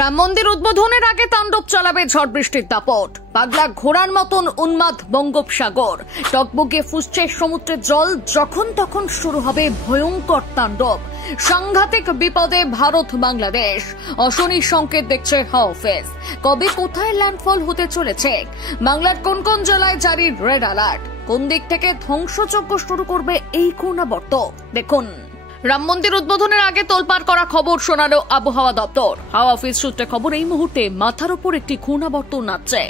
রাম মন্দির উদ্বোধনের আগে তাণ্ডব চালাবে ঝড় বৃষ্টির দাপট। পাগলা ঘোড়ার মতন উন্মাদ বঙ্গোপসাগর, টকবগে ফুসছে সমুদ্রের জল। যখন তখন শুরু হবে ভয়ঙ্কর তাণ্ডব। সাংঘাতিক বিপদে ভারত বাংলাদেশ। অশনি সংকেত দেখছে হাওয়া অফিস। কবে কোথায় ল্যান্ডফল হতে চলেছে? বাংলার কোন কোন জেলায় জারি রেড অ্যালার্ট? কোন দিক থেকে ধ্বংসযজ্ঞ শুরু করবে এই ঘূর্ণাবর্ত? দেখুন। রাম মন্দির উদ্বোধনের আগে তোলপাড় করা খবর শোনালো আবহাওয়া দপ্তর। হাওয়া অফিস সূত্রে খবর, এই মুহূর্তে মাথার উপর একটি ঘূর্ণাবর্ত নাচছে,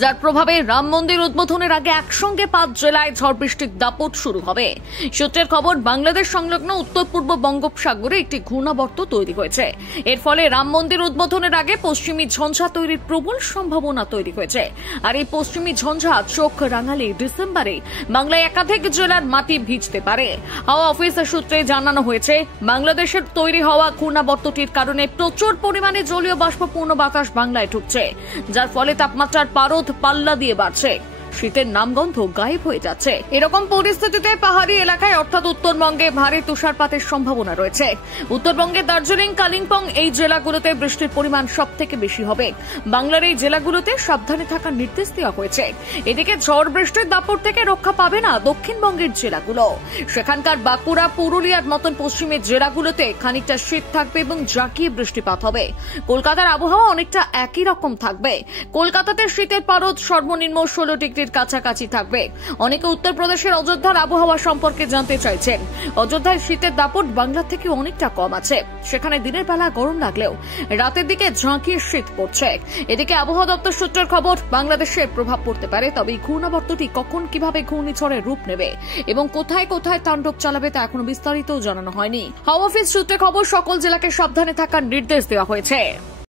যার প্রভাবে রাম মন্দির উদ্বোধনের আগে একসঙ্গে 5 জেলায় ঝড় বৃষ্টির দাপট শুরু হবে। সূত্রের খবর, বাংলাদেশ সংলগ্ন উত্তর পূর্ব বঙ্গোপসাগরে একটি ঘূর্ণাবর্ত তৈরি হয়েছে। এর ফলে রাম মন্দির উদ্বোধনের আগে পশ্চিমী ঝঞ্ঝা তৈরির প্রবল সম্ভাবনা তৈরি হয়েছে। আর এই পশ্চিমী ঝঞ্ঝা চোখ রাঙালে ডিসেম্বরে বাংলায় একাধিক জেলার মাটি ভিজতে পারে। হাওয়া অফিসের সূত্রে জানানো হয়েছে, বাংলাদেশের তৈরি হওয়া ঘূর্ণাবর্তটির কারণে প্রচুর পরিমাণে জলীয় বাষ্পপূর্ণ বাতাস বাংলায় ঢুকছে, যার ফলে তাপমাত্রার পারদ পাল্লা দিয়ে বাড়ছে। শীতের নামগন্ধ গায়েব হয়ে যাচ্ছে। এরকম পরিস্থিতিতে পাহাড়ি এলাকায় অর্থাৎ উত্তরবঙ্গে ভারী তুষারপাতের সম্ভাবনা রয়েছে। উত্তরবঙ্গে দার্জিলিং, কালিম্পং এই জেলাগুলোতে বৃষ্টির পরিমাণ সবথেকে বেশি হবে। বাংলার এই জেলাগুলোতে সাবধানে থাকার নির্দেশ দেওয়া হয়েছে। এদিকে ঝড় বৃষ্টির দাপট থেকে রক্ষা পাবে না দক্ষিণবঙ্গের জেলাগুলো। সেখানকার বাঁকুড়া, পুরুলিয়ার মতন পশ্চিমের জেলাগুলোতে খানিকটা শীত থাকবে এবং জাঁকিয়ে বৃষ্টিপাত হবে। কলকাতার আবহাওয়া অনেকটা একই রকম থাকবে। কলকাতাতে শীতের পারদ সর্বনিম্ন 16 ডিগ্রির কাছাকাছি থাকবে। অনেকে উত্তরপ্রদেশের অযোধ্যার আবহাওয়া সম্পর্কে জানতে চাইছেন। অযোধ্যায় শীতের দাপট বাংলা থেকে অনেকটা কম আছে। সেখানে দিনের বেলা গরম লাগলেও রাতের দিকে ঝাঁকিয়ে শীত পড়ছে। এদিকে আবহাওয়া দপ্তর সূত্রের খবর, বাংলাদেশের প্রভাব পড়তে পারে, তবে এই ঘূর্ণাবর্তটি কখন কিভাবে ঘূর্ণিঝড়ের রূপ নেবে এবং কোথায় কোথায় তাণ্ডব চালাবে তা এখনো বিস্তারিত জানানো হয়নি। হাওয়া অফিস সূত্রে খবর, সকল জেলাকে সাবধানে থাকার নির্দেশ দেওয়া হয়েছে।